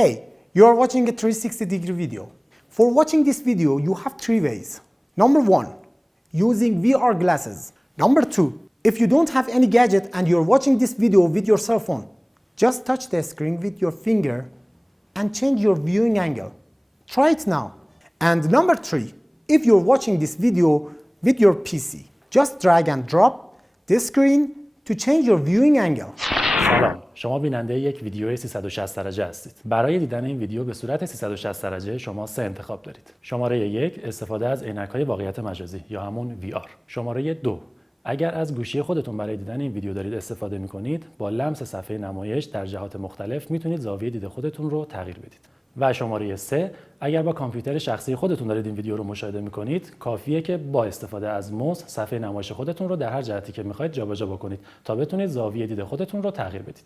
Hey, you are watching a 360-degree video. For watching this video, you have three ways. Number one, using VR glasses. Number two, if you don't have any gadget and you're watching this video with your cell phone, just touch the screen with your finger and change your viewing angle. Try it now. And number three, if you're watching this video with your PC, just drag and drop the screen to change your viewing angle. سلام، شما بیننده یک ویدیو 360 درجه هستید. برای دیدن این ویدیو به صورت 360 درجه شما سه انتخاب دارید. شماره 1 استفاده از عینک‌های واقعیت مجازی یا همون VR. شماره 2 اگر از گوشی خودتون برای دیدن این ویدیو دارید استفاده می‌کنید، با لمس صفحه نمایش در جهات مختلف میتونید زاویه دید خودتون رو تغییر بدید. و شماره 3 اگر با کامپیوتر شخصی خودتون دارید این ویدیو رو مشاهده می‌کنید، کافیه که با استفاده از موس صفحه نمایش خودتون رو در هر جهتی که می‌خواید جابجا بکنید تا بتونید زاویه دید خودتون رو تغییر بدید.